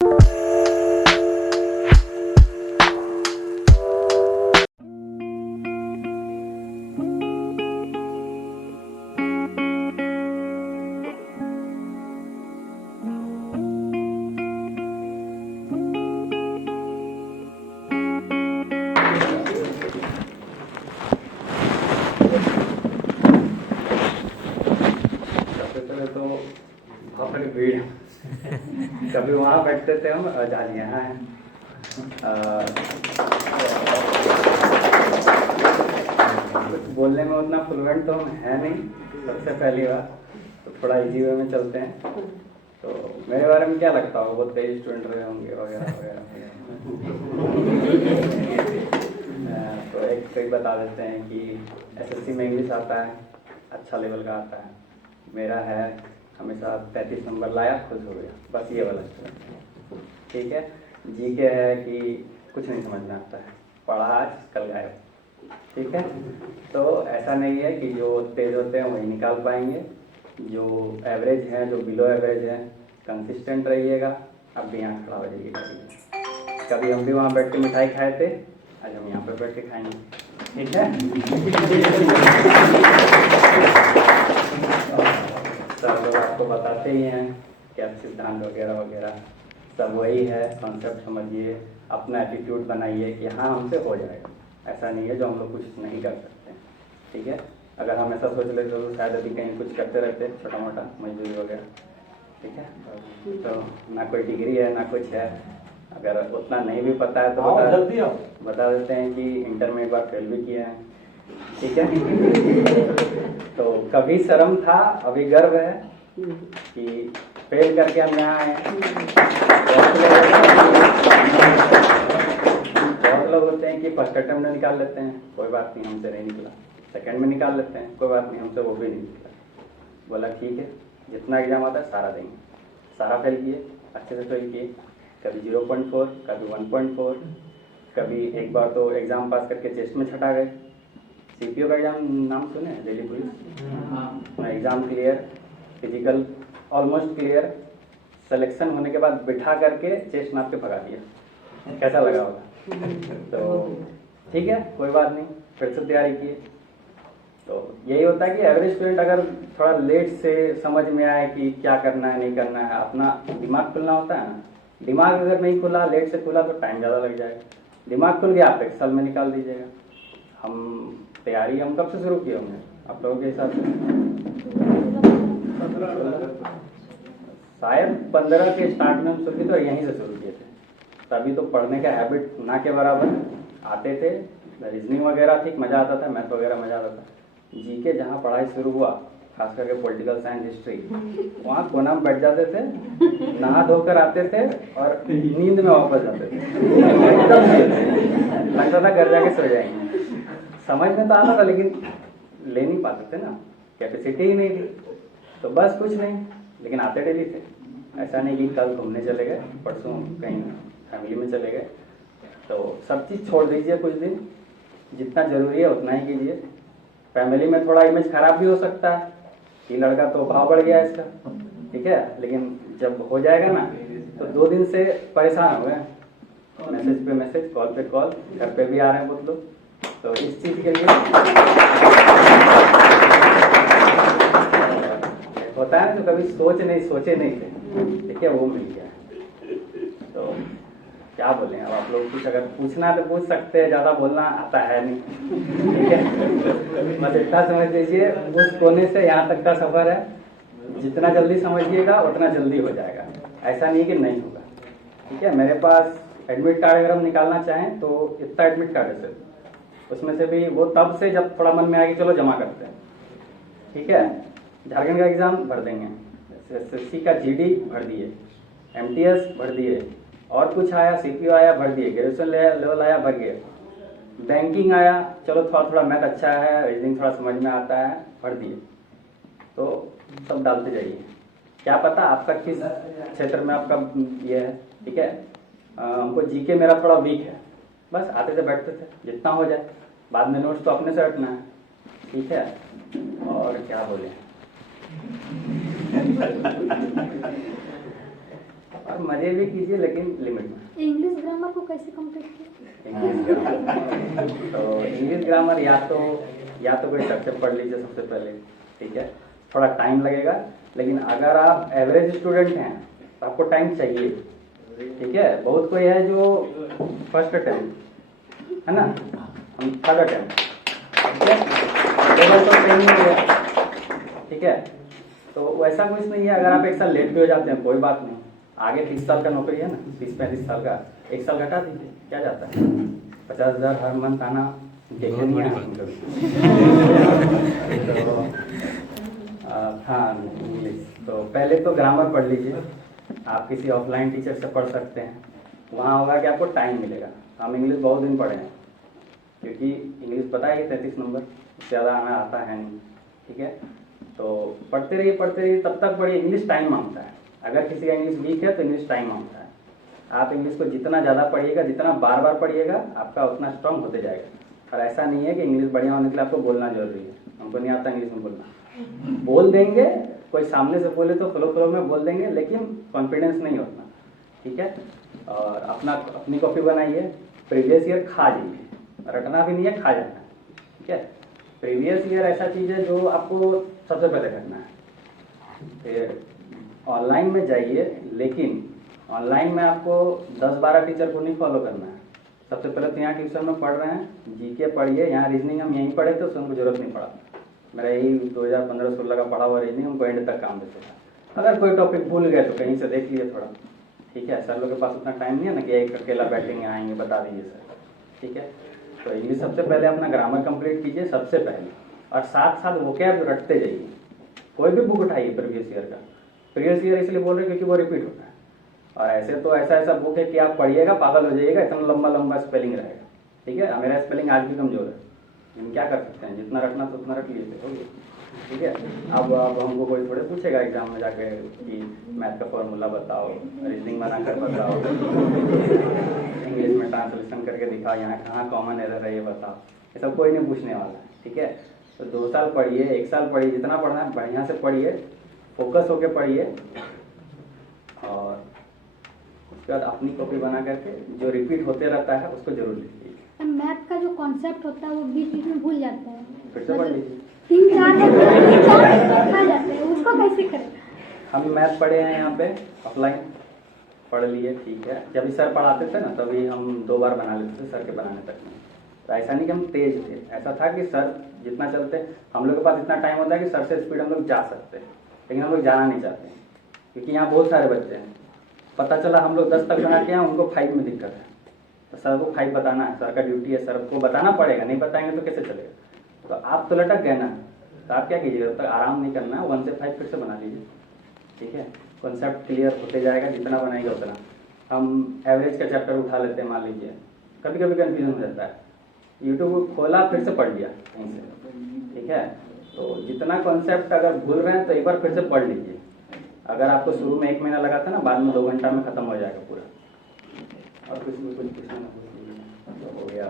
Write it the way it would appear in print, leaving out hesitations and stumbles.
तो बहुत बड़ी भीड़ कभी वहाँ बैठते थे हम, आज यहाँ हैं। कुछ बोलने में उतना फ्लुएंट तो हम है नहीं, सबसे पहली बार, तो थोड़ा इजी वे में चलते हैं। तो मेरे बारे में क्या लगता होगा, बहुत कई स्टूडेंट रहे होंगे वगैरह वगैरह। तो एक कई बता देते हैं कि एसएससी में इंग्लिश आता है, अच्छा लेवल का आता है। मेरा है हमेशा 35 नंबर लाया, खुश हो गया, बस ये वाला स्टूडेंट। ठीक है। जी के है कि कुछ नहीं समझ में आता है, पढ़ा आज कल गायब। ठीक है। तो ऐसा नहीं है कि जो तेज होते हैं वही निकाल पाएंगे, जो एवरेज हैं, जो बिलो एवरेज हैं, कंसिस्टेंट रहिएगा, अब भी यहाँ खड़ा हो जाइएगा। कभी हम भी वहाँ बैठ के मिठाई खाए थे, आज हम यहाँ पर बैठ के खाएंगे। ठीक है। सब लोग आपको बताते ही हैं क्या सिद्धांत वगैरह वगैरह, सब वही है। कॉन्सेप्ट समझिए, अपना एटीट्यूड बनाइए कि हाँ हमसे हो जाएगा। ऐसा नहीं है जो हम लोग कुछ नहीं कर सकते। ठीक है। अगर हम ऐसा सोच लेते तो शायद अभी कहीं कुछ करते रहते, छोटा मोटा मजदूरी वगैरह। ठीक है। तो ना कोई डिग्री है ना कुछ है। अगर उतना नहीं भी पता है तो बता देते हैं कि इंटर में एक बार फेल भी किए हैं। ठीक है। तो कभी शर्म था, अभी गर्व है कि फेल करके हम यहाँ आए। बहुत लोग होते हैं कि फर्स्ट अटेम्प्ट में निकाल लेते हैं, कोई बात नहीं, हमसे नहीं निकला। सेकंड में निकाल लेते हैं, कोई बात नहीं, हमसे वो भी नहीं निकला। बोला ठीक है, जितना एग्जाम आता है सारा देंगे। सारा फेल किए, अच्छे से फेल किए, कभी 0.4, कभी 1.4, कभी एक बार तो एग्जाम पास करके चेस्ट में छटा गए। सीपीओ का एग्जाम नाम सुने, Delhi police exam clear, physical almost clear, selection होने के बाद बिठा करके चेस्ट नाप के भगा दिया। कैसा लगा होगा। तो ठीक है, कोई बात नहीं, फिर से तैयारी किए। तो यही होता है कि एवरेज स्टूडेंट अगर थोड़ा लेट से समझ में आए कि क्या करना है नहीं करना है, अपना दिमाग खुलना होता है ना। दिमाग अगर नहीं खुला, लेट से खुला, तो टाइम ज़्यादा लग जाएगा। दिमाग खुल गया, आप एक्सेल में निकाल दीजिएगा। हम तैयारी हम कब से शुरू किए होंगे आप लोगों के हिसाब से? शायद 15 के स्टार्ट में हम शुरू किए थे और यहीं से शुरू किए थे। तभी तो पढ़ने का हैबिट ना के बराबर आते थे। रीजनिंग वगैरह ठीक मज़ा आता था, मैथ वगैरह मज़ा आता था। जीके जहाँ पढ़ाई शुरू हुआ, खास करके पॉलिटिकल साइंस, हिस्ट्री, वहाँ कोना में बैठ जाते थे, नहा धोकर आते थे और नींद में वापस जाते थे। एकदम लगता था घर जाके सो जाएंगे। समझ में तो आता था लेकिन ले नहीं पाते थे ना, कैपेसिटी ही नहीं थी। तो बस कुछ नहीं, लेकिन आते डेली थे। ऐसा नहीं कि कल घूमने चले गए, परसों कहीं फैमिली में चले गए। तो सब चीज़ छोड़ दीजिए कुछ दिन, जितना ज़रूरी है उतना ही कीजिए। फैमिली में थोड़ा इमेज खराब भी हो सकता है कि लड़का तो भाव बढ़ गया इसका, ठीक है, लेकिन जब हो जाएगा ना तो 2 दिन से परेशान हो गए, मैसेज पे मैसेज, कॉल पे कॉल, घर पे भी आ रहे हैं बहुत लोग। तो इस चीज़ के लिए होता है ना, तो कभी सोचे नहीं थे, ठीक है, वो मिल गया। तो क्या बोलें अब, आप लोग कुछ अगर पूछना तो पूछ सकते हैं, ज़्यादा बोलना आता है नहीं। ठीक है, बस इतना समझ लीजिए, उस कोने से यहाँ तक का सफ़र है। जितना जल्दी समझिएगा उतना जल्दी हो जाएगा, ऐसा नहीं कि नहीं होगा। ठीक है। मेरे पास एडमिट कार्ड अगर हम निकालना चाहें तो इतना एडमिट कार्ड है सिर्फ, उसमें से भी वो तब से जब थोड़ा मन में आएगी चलो जमा करते हैं। ठीक है। झारखंड का एग्ज़ाम भर देंगे, एसएससी का जीडी भर दिए, एमटीएस भर दिए, और कुछ आया, सीपीओ आया, भर दिए, ग्रेजुएशन लेवल आया, भर गए, बैंकिंग आया, चलो थोड़ा थोड़ा मैथ अच्छा है, रीजनिंग थोड़ा समझ में आता है, भर दिए। तो सब डालते जाइए, क्या पता आपका किस क्षेत्र में आपका ये है। ठीक है। हमको जीके मेरा थोड़ा वीक है, बस आते थे बैठते थे, जितना हो जाए, बाद में नोट्स तो अपने से हटना है। ठीक है। और क्या बोले, और मजे भी कीजिए लेकिन लिमिट में। इंग्लिश ग्रामर को कैसे कंप्लीट किया? तो इंग्लिश ग्रामर या तो कोई सब्जेक्ट पढ़ लीजिए सबसे पहले, ठीक है, थोड़ा टाइम लगेगा, लेकिन अगर आप एवरेज स्टूडेंट हैं तो आपको टाइम चाहिए, ठीक है। बहुत कोई है जो फर्स्ट अटेम्प्ट है ना, हम थर्ड अटेम्प्ट, ठीक है, लेवल तो सेम ही है, ठीक है। तो वैसा कुछ नहीं है, अगर आप एक साल लेट भी हो जाते हैं कोई बात नहीं, आगे 30 साल का नौकरी है ना, 30-35 साल का, एक साल घटा दीजिए, क्या जाता है, 50,000 हर मंथ आना देखे नहीं है तो हाँ इंग्लिश। तो पहले तो ग्रामर पढ़ लीजिए, आप किसी ऑफलाइन टीचर से पढ़ सकते हैं, वहाँ होगा कि आपको टाइम मिलेगा। हम इंग्लिश बहुत दिन पढ़े हैं, क्योंकि इंग्लिश पता है 33 नंबर, ज़्यादा आना आता है नहीं, ठीक है। तो पढ़ते रहिए तब तक पढ़िए। इंग्लिश टाइम मांगता है, अगर किसी का इंग्लिश वीक है तो इंग्लिश टाइम मांगता है। आप इंग्लिश को जितना ज़्यादा पढ़िएगा, जितना बार बार पढ़िएगा, आपका उतना स्ट्रांग होते जाएगा। और ऐसा नहीं है कि इंग्लिश बढ़िया होने के लिए आपको बोलना जरूरी है, हमको नहीं आता इंग्लिश में बोलना, बोल देंगे, कोई सामने से बोले तो फ्लो में बोल देंगे, लेकिन कॉन्फिडेंस नहीं होता, ठीक है। और अपनी कॉपी बनाइए, प्रीवियस ईयर खा जाइए, रटना भी नहीं है, खा जाना है, ठीक है। प्रीवियस ईयर ऐसा चीज़ है जो आपको सबसे पहले करना है। फिर ऑनलाइन में जाइए, लेकिन ऑनलाइन में आपको 10-12 टीचर को नहीं फॉलो करना है। सबसे पहले तो यहाँ ट्यूशन में पढ़ रहे हैं, जीके पढ़िए, यहाँ रीजनिंग हम यहीं पढ़े थे, उसमें हमको जरूरत नहीं पड़ा। मेरा यही 2015-16 का पढ़ा हुआ रीजनिंग हमको एंड तक काम देता था। अगर कोई टॉपिक भूल गए तो कहीं से देख लिए थोड़ा, ठीक है। सर लोग के पास उतना टाइम नहीं है ना कि एक अकेला बैठेंगे आएंगे बता दीजिए सर, ठीक है। तो इंग्लिश सबसे पहले अपना ग्रामर कंप्लीट कीजिए सबसे पहले, और साथ साथ वोकैब रटते जाइए। कोई भी बुक उठाइए प्रीवियस ईयर का, प्रीवियस ईयर इसलिए बोल रहे हैं क्योंकि वो रिपीट होता है। और ऐसे तो ऐसा बुक है कि आप पढ़िएगा पागल हो जाइएगा, इतना लंबा स्पेलिंग रहेगा, ठीक है। मेरा स्पेलिंग आज भी कमजोर है, लेकिन क्या कर सकते हैं, जितना रखना तो उतना रख लीजिए, हो गया, ठीक है। अब हमको कोई थोड़े पूछेगा एग्जाम में जाके कि मैथ का फॉर्मूला बताओ, रीजनिंग बना कर बताओ, इंग्लिश में ट्रांसलेशन करके दिखाओ, यहाँ कहाँ कॉमन एरर है ये बताओ, ये सब कोई नहीं पूछने वाला है, ठीक है। तो 2 साल पढ़िए, 1 साल पढ़िए, जितना पढ़ना है बढ़िया से पढ़िए, फोकस होके पढ़िए, और उसके बाद अपनी कॉपी बना करके जो रिपीट होते रहता है उसको जरूर लिखिए। मैथ का जो कॉन्सेप्ट होता है वो बीच में भूल जाता है, फिर से पढ़ लीजिए, 3-4 खा जाते हैं, उसको कैसे करें? हम मैथ पढ़े हैं यहाँ पे ऑफलाइन, पढ़ लिए, ठीक है। जब सर पढ़ाते थे ना तभी हम 2 बार बना लेते थे, सर के बनाने तक में। तो ऐसा नहीं कि हम तेज थे, ऐसा था कि सर जितना चलते, हम लोग के पास इतना टाइम होता है कि सर से स्पीड हम लोग जा सकते हैं, लेकिन हम लोग जाना नहीं चाहते, क्योंकि यहाँ बहुत सारे बच्चे हैं। पता चला हम लोग 10 तक बना के आए, उनको 5 में दिक्कत है, तो सर को 5 बताना है, सर का ड्यूटी है, सर को बताना पड़ेगा, नहीं बताएंगे तो कैसे चलेगा। तो आप तो लटक गए ना, तो आप क्या कीजिएगा, तब तक आराम नहीं करना है, 1 से 5 फिर से बना लीजिए, ठीक है। कॉन्सेप्ट क्लियर होते जाएगा, जितना बनाएगा उतना। हम एवरेज का चैप्टर उठा लेते हैं, मान लीजिए, कभी कभी कन्फ्यूजन हो जाता है, यूट्यूब खोला फिर से पढ़ लिया कहीं से, ठीक है। तो जितना कॉन्सेप्ट अगर भूल रहे हैं तो एक बार फिर से पढ़ लीजिए। अगर आपको शुरू में 1 महीना लगा था ना, बाद में 2 घंटा में खत्म हो जाएगा पूरा। और कुछ पूछना हो गया।